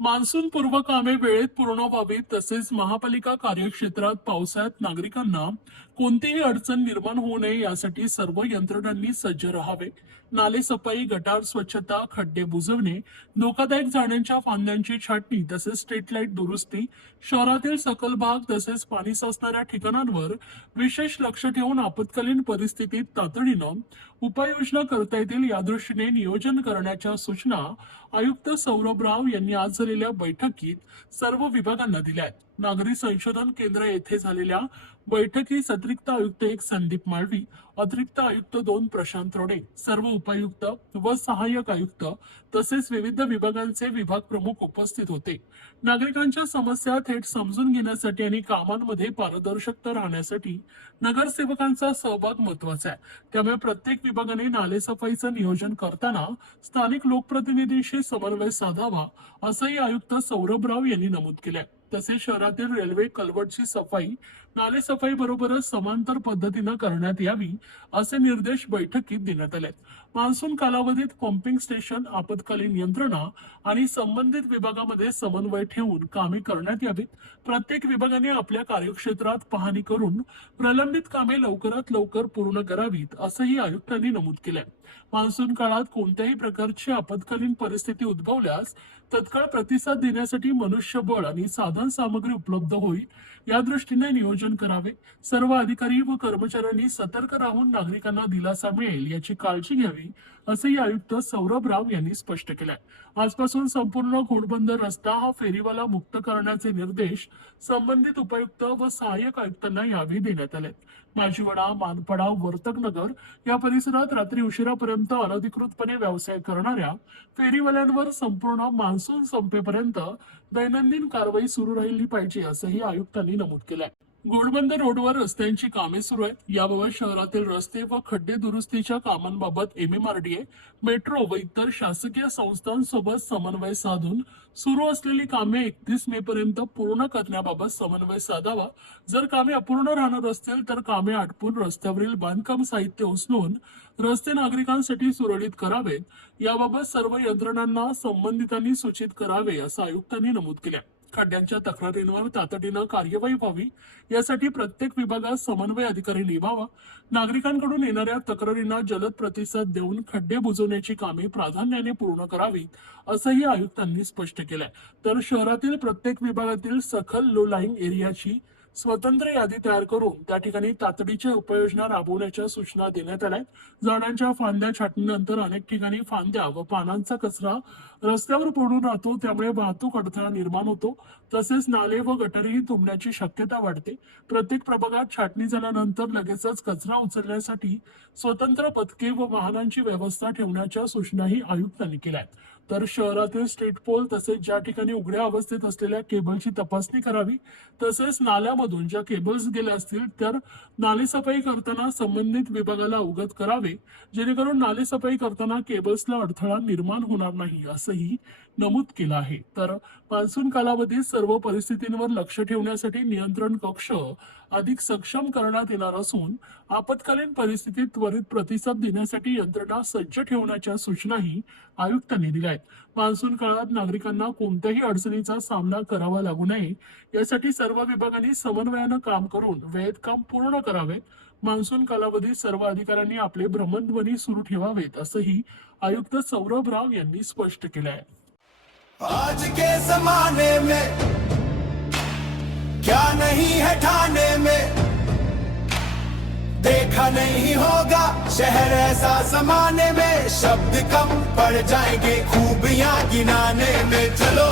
Monsoon पूर्व कामे वेळेत पूर्ण व्हावीत तसेच महापालिका कार्यक्षेत्रात पावसाळ्यात नागरिकांना कोणतीही अडचण निर्माण होऊ नये यासाठी सर्व यंत्रणांनी सज्ज राहावे। नाले सफाई, गटार स्वच्छता, खड्डे बुजवणे, धोकादायक झाडांच्या फांद्यांची छाटणी तसेच स्ट्रीट लाईट दुरुस्ती, शहरातील सखल भाग तसेच पाणी साचणाऱ्या ठिकाणांवर विशेष लक्ष ठेवून आपत्कालीन परिस्थितीत तातडीनं उपाययोजना करता येतील यादृष्टीने नियोजन करण्याच्या सूचना आयुक्त सौरभ राव यांनी आज झालेल्या बैठकीत सर्व विभागांना दिल्या आहेत। नागरी संशोधन केंद्र येथे झालेल्या बैठकीत अतिरिक्त आयुक्त 1 संदीप माळवी, अतिरिक्त आयुक्त 2 प्रशांत रोडे, सर्व उपायुक्त व सहाय्यक आयुक्त तसेच विविध विभागांचे विभाग प्रमुख उपस्थित होते। नागरिकांच्या समस्या थेट समजून घेण्यासाठी आणि कामांमध्ये पारदर्शकता राहण्यासाठी नगरसेवकांचा सहभाग महत्वाचा आहे। त्यामुळे प्रत्येक विभागाने नालेसफाईचं नियोजन करताना स्थानिक लोकप्रतिनिधींशी समन्वय साधावा असंही आयुक्त सौरभ राव यांनी नमूद केलंय। तसेच शहरातील रेल्वे कल्वर्टची सफाई नालेसफाई बरोबरच समांतर पद्धतीनं करण्यात यावी असे निर्देश बैठकीत देण्यात आले। मान्सून कालावधीत पंपिंग स्टेशन, आपत्कालीन यंत्रणा आणि संबंधित विभागामध्ये समन्वय ठेवून कामे करण्यात यावीत। प्रत्येक विभागाने आपल्या कार्यक्षेत्रात पाहणी करून प्रलंबित कामे लवकरात लवकर पूर्ण करावीत असंही आयुक्तांनी नमूद केलंय। मान्सून काळात कोणत्याही प्रकारची आपत्कालीन परिस्थिती उद्भवल्यास तत्काळ प्रतिसाद देण्यासाठी मनुष्यबळ आणि साधन सामग्री उपलब्ध होईल या दृष्टीने नियोजन करावे। सर्व अधिकारी व कर्मचाऱ्यांनी सतर्क राहून नागरिकांना दिलासा मिळेल याची काळजी घ्यावी असेही आयुक्त सौरभ राव यांनी स्पष्ट केलंय। आजपासून संपूर्ण घोडबंदर रस्ता हा फेरीवाला मुक्त करण्याचे निर्देश संबंधित उपायुक्त व सहाय्यक आयुक्तांना यावेळी देण्यात आले। माजीवडा, मानपडा, वर्तकनगर या परिसरात रात्री उशिरापर्यंत अनधिकृतपणे व्यवसाय करणाऱ्या फेरीवाल्यांवर संपूर्ण मान्सून संपेपर्यंत दैनंदिन कारवाई सुरू राहिली पाहिजे असंही आयुक्तांनी नमूद केलंय। घोडबंदर रोडवर रस्त्यांची कामे सुरू आहेत। याबाबत शहरातील रस्ते व खड्डे दुरुस्तीच्या कामांबाबत MMRDA, मेट्रो व इतर शासकीय संस्थांसोबत समन्वय साधून सुरू असलेली कामे 31 मे पर्यंत पूर्ण करण्याबाबत समन्वय साधावा। जर कामे अपूर्ण राहणार असतील तर कामे आटपून रस्त्यावरील बांधकाम साहित्य उचलून रस्ते नागरिकांसाठी सुरळीत करावेत याबाबत सर्व यंत्रणांना संबंधितांनी सूचित करावे असं आयुक्तांनी नमूद केलं। खड्ड्यांच्या तक्रारींवर तातडीनं कार्यवाही व्हावी यासाठी प्रत्येक विभागात समन्वय अधिकारी नेमावा। नागरिकांकडून येणाऱ्या तक्रारींना जलद प्रतिसाद देऊन खड्डे बुजवण्याची कामे प्राधान्याने पूर्ण करावीत असंही आयुक्तांनी स्पष्ट केलंय। तर शहरातील प्रत्येक विभागातील सखल लो लाईंग एरियाची स्वतंत्र यादी तयार करून त्या ठिकाणी तातडीच्या उपाययोजना राबवण्याच्या सूचना देण्यात आल्या। झाडांच्या फांद्या छाटणीनंतर अनेक ठिकाणी फांद्या व पानांचा कचरा रस्त्यावर पडून राहतो, त्यामुळे वाहतूक अडथळा निर्माण होतो। तसेच नाले व गटारीही तुंबण्याची शक्यता वाढते। प्रत्येक प्रभागात छाटणी झाल्यानंतर लगेचच कचरा उचलण्यासाठी स्वतंत्र पथके व वाहनांची व्यवस्था ठेवण्याच्या सूचनाही आयुक्तांनी केल्या। तर शहरातील स्ट्रीट पोल तसेच ज्या ठिकाणी उघड्या अवस्थेत असलेल्या केबलची तपासणी करावी। तसेच नाल्यामधून ज्या केबल्स गेल्या असतील तर नालेसफाई करताना संबंधित विभागाला अवगत करावे, जेणेकरून नालेसफाई करताना केबल्सला अडथळा निर्माण होणार नाही असंही नमूद केलं आहे। तर मान्सून कालावधीत सर्व परिस्थितींवर लक्ष ठेवण्यासाठी नियंत्रण कक्ष अधिक सक्षम करण्यात येणार असून आपत्कालीन परिस्थितीत त्वरित प्रतिसाद देण्यासाठी यंत्रणा सज्ज ठेवण्याच्या सूचनाही आयुक्तांनी दिल्या आहेत। मान्सून काळात नागरिकांना कोणत्याही अडचणीचा सामना करावा लागू नये यासाठी सर्व विभागांनी समन्वयानं काम करून वेळेत काम पूर्ण करावे। मान्सून कालावधीत सर्व अधिकाऱ्यांनी आपले भ्रमणध्वनी सुरू ठेवावेत असंही आयुक्त सौरभ राव यांनी स्पष्ट केलं आहे। आज के जमाने में क्या नहीं है ठाने में, देखा नहीं होगा शहर ऐसा जमाने में, शब्द कम पड़ जाएंगे खूबियां गिनाने में। चलो